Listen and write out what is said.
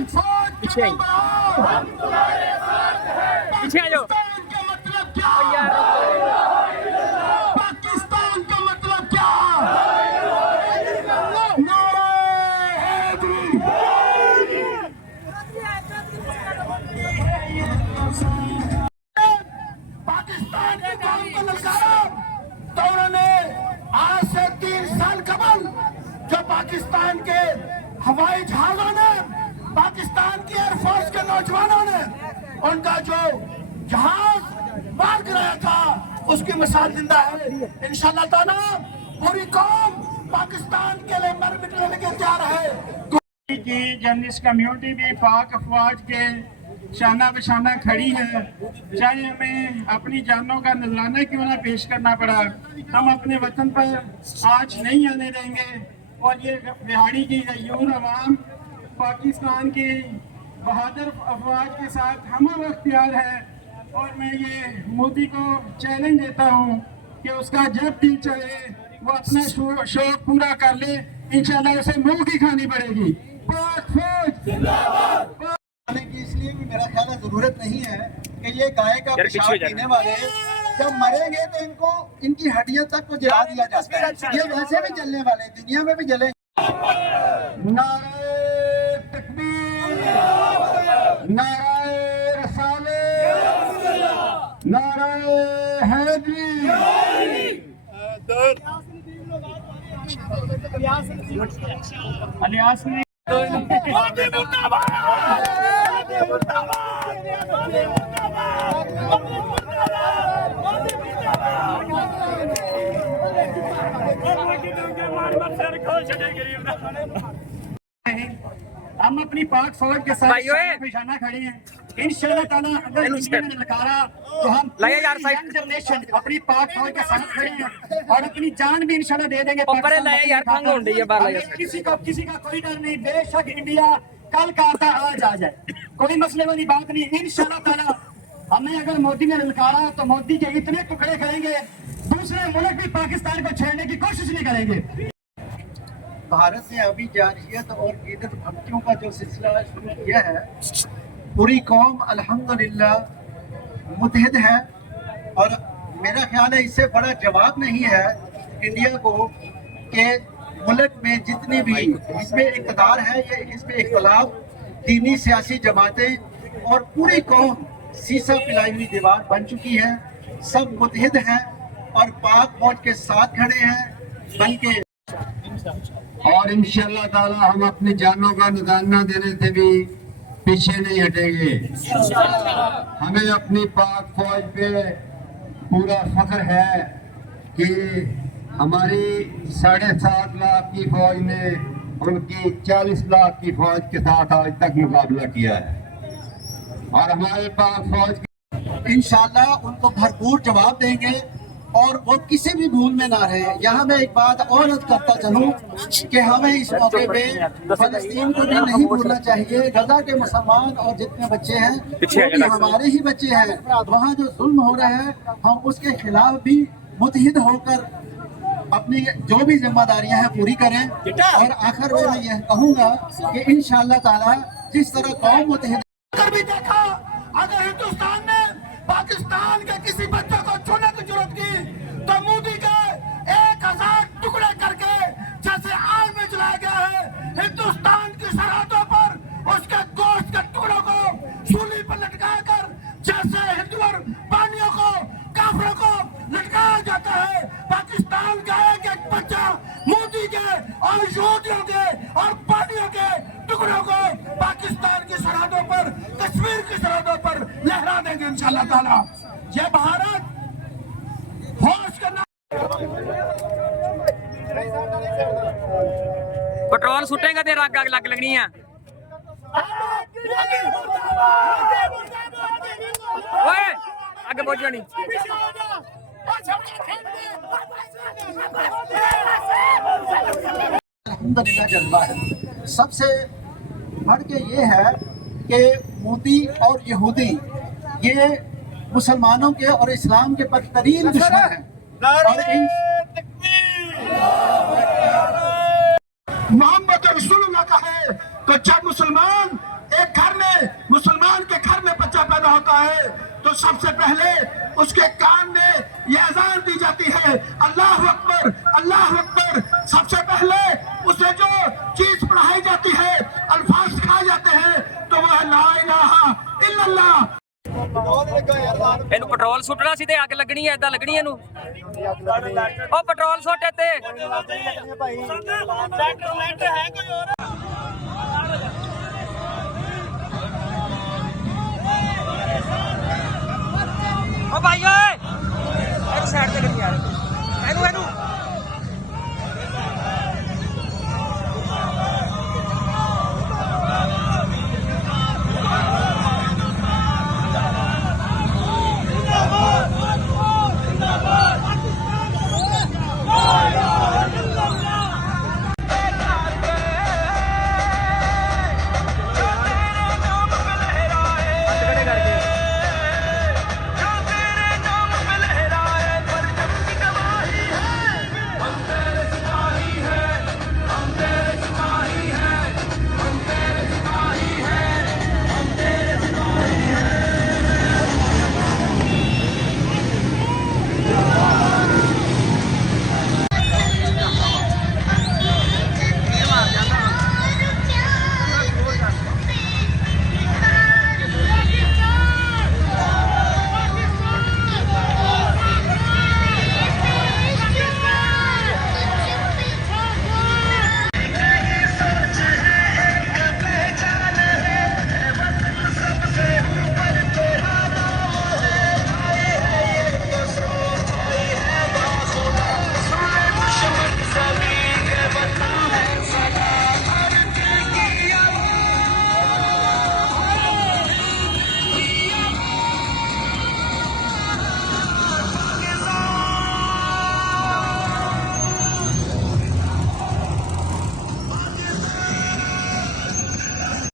पीछे आई, पीछे आ जाओ का मतलब क्या? यार। पाकिस्तान का मतलब क्या? नारे हैदरी। पाकिस्तान की कौम को ललकारा तो उन्होंने आज से 3 साल कबल जो पाकिस्तान के हवाई जहाजों ने, पाकिस्तान की एयरफोर्स के नौजवानों ने उनका जो जहाज मार गिराया था, उसकी मिसाल जिंदा है। इंशाअल्लाह ताला पूरी कौम पाकिस्तान के लिए मर मिटने के तैयार है। की जर्नलिस्ट कम्युनिटी भी पाक अफवाज के शाना बशाना खड़ी है, चाहे हमें अपनी जानों का नजराना क्यों ना पेश करना पड़ा, हम अपने वतन पर आज नहीं आने देंगे। और ये बिहाड़ी की यूर अवाम पाकिस्तान की बहादुर अफवाज के साथ हम अख्तियार है। और मैं ये मोदी को चैलेंज देता हूँ कि उसका जब दिल चले वो अपना शौक पूरा कर ले, इंशाल्लाह उसे मुंह की खानी पड़ेगी। पाक फौज की इसलिए भी मेरा ख्याल है जरूरत नहीं है कि ये गाय का पेशाब पीने वाले जब मरेंगे तो इनको इनकी हड्डियां तक को जला दिया जाता है। ये वैसे भी जलने वाले, दुनिया में भी जले। नारे तकबीर, नारे रसाले, नारे हैदरी। अलियास ने हम अपनी पाक फौज के साथ निशाना खड़े हैं। इंशाअल्लाह ताला अगर किसी ने ललकारा तो हम यंग जनरेशन अपनी पाक फौज के साथ खड़े हैं और अपनी जान भी इंशाअल्लाह दे देंगे। किसी का कोई डर नहीं, बेशक इंडिया कल का आता आज आ जाए, कोई मसले वाली बात नहीं। इंशाअल्लाह ताला हमें अगर मोदी ने ललकारा तो मोदी के इतने टुकड़े करेंगे, दूसरे मुल्क भी पाकिस्तान को छेड़ने की कोशिश नहीं करेंगे। भारत ने अभी जारहियत और ईदत भक्तियों का जो सिलसिला शुरू किया है, पूरी कौम अल्हम्दुलिल्लाह मुत्तहिद है। और मेरा ख्याल है इससे बड़ा जवाब नहीं है इंडिया को कि मुल्क में जितनी भी इसमें इक़्तिदार है, ये इसमें इख्तलाफ, दीनी सियासी जमातें और पूरी कौम सीसा पिलाई हुई दीवार बन चुकी है। सब मुत्तहिद हैं और पाक फौज के साथ खड़े हैं। बल्कि और इंशाअल्लाह ताला हम अपनी जानों का नजराना देने से भी पीछे नहीं हटेंगे। हमें अपनी पाक फौज पे पूरा फख्र है कि हमारी 7.5 लाख की फौज ने उनकी 40 लाख की फौज के साथ आज तक मुकाबला किया है। और हमारे पाक फौज इंशाअल्लाह उनको भरपूर जवाब देंगे और वो किसी भी भूल में ना रहे। यहाँ मैं एक बात और अर्ज करता चलूँ कि हमें इस मौके पे फलस्तीन को भी नहीं भूलना चाहिए। गजा के मुसलमान और जितने बच्चे हैं वो भी हमारे ही बच्चे हैं। वहाँ जो जुल्म हो रहा है हम उसके खिलाफ भी मुत्तहिद होकर अपनी जो भी जिम्मेदारियां हैं पूरी करें। और आखिर में मैं यह कहूँगा कि इंशाअल्लाह ताला जिस तरह कौम मुत्तहिद कर भी देखा, अगर हिंदुस्तान ने पाकिस्तान के किसी बच्चे को छूने की जरूरत की तो मोदी के 1000 टुकड़े करके जैसे आग में जलाया गया है, हिंदुस्तान की सरहदों पर उसके गोश्त के टुकड़ों को सूली पर लटका कर जैसे हिंदू और पानियों को, काफिरों को लटकाया जाता है, पाकिस्तान का एक बच्चा मोदी के और यहूदियों के और पानियों के टुकड़ों को पाकिस्तान की सरहदों पर, कश्मीर की सरहदों पर लहरा देंगे इंशाअल्लाह ताला। ये भारत होश करना। पेट्रोल सुटेगा तो आग आग लग लगनी है। ओए आगे पहुंच जानी। अल्हम्दुलिल्लाह जज्बा है। सबसे बढ़ के ये है कि मोदी और यहूदी ये मुसलमानों के और इस्लाम के बदतरीन दुश्मन हैं। मोहम्मद रसूलुल्लाह का है तो जब मुसलमान एक घर में, मुसलमान के घर में बच्चा पैदा होता है तो सबसे पहले उसके कान में ये अजान दी जाती है, अल्लाह अकबर, अल्लाह अकबर। सबसे पहले उसे जो चीज पढ़ाई जाती है, अल्फाज सिखाए जाते हैं, तो वह ला इलाहा इल्लल्लाह। ਇਹਨੂੰ ਪੈਟਰੋਲ ਸੁੱਟਣਾ ਸੀ ਤੇ ਅੱਗ ਲੱਗਣੀ ਐ, ਏਦਾਂ ਲੱਗਣੀ ਇਹਨੂੰ। ਉਹ ਪੈਟਰੋਲ ਸੁੱਟ ਇੱਥੇ।